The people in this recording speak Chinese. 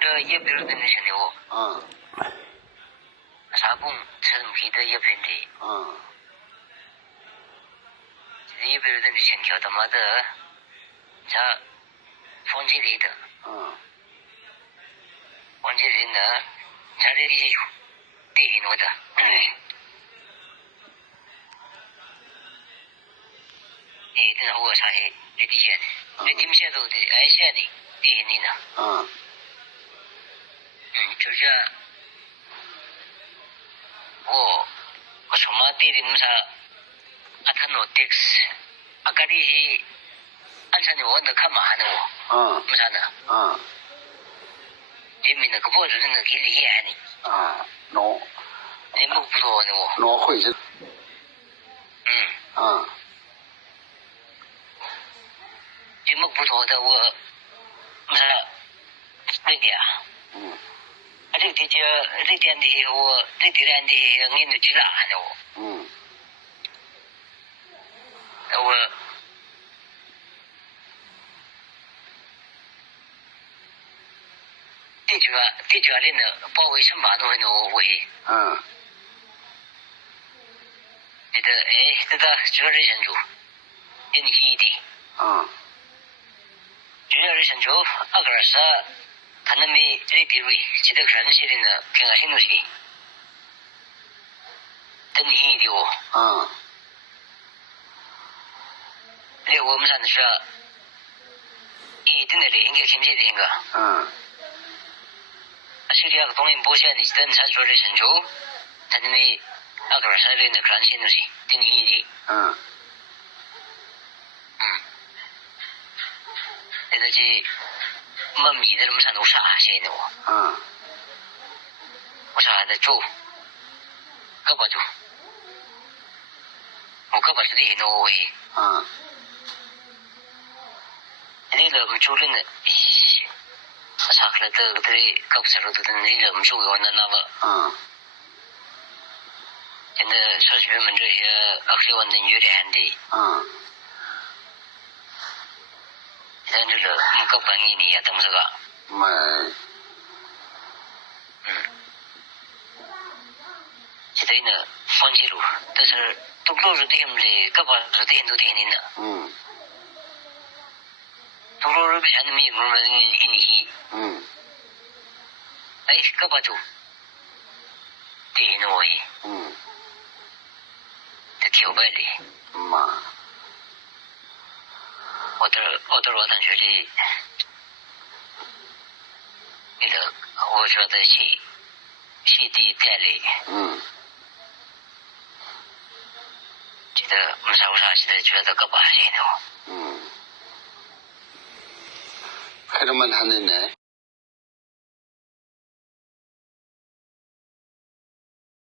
这也比如跟那些的我，啥工成皮的也偏的，也比如跟那些条他妈的，啥放弃类的，放弃人呢，啥的这些对很多的。这是我啥的，这底线的，这底线都的，挨线的，对你呢。就是我什么对的么啥，他弄 tax，这里是按照你我那看嘛呢我，么啥呢？人民那个报纸那给理解呢。喏，人们不多呢我。喏会是。人们不多的我，么啥，那点啊。这点的我，这点的你那知道呢我。我。这主要的呢，包围什么东西呢？我会。这个主要是人主，给你细一点。主要是人主，个是他那边这比如，这个什么些的呢？平常心东西，等你细一点哦。我们上次说，一定的应该亲戚的应该。是这个东西不显的，等他说的人主，他那边个是的那看心东西，等你细一点。这个是我米的，我们上头啥些的我。我啥的做，胳膊做，我胳膊是的呢我会。那个我们做人的，啥可能都胳膊上头都那个我们做的那个。现在小区们这些20万的女的很的。现在这个各半年呀，怎么这个？现在呢，放弃了，但是都不是对他们的，各把是对很多对人的。都是不像你们有么一理性。各把做，对人我也。这挑白的。我到罗丹学的，那个我说的写的带来。这个我啥现在觉得个把写的。还是蛮谈的呢。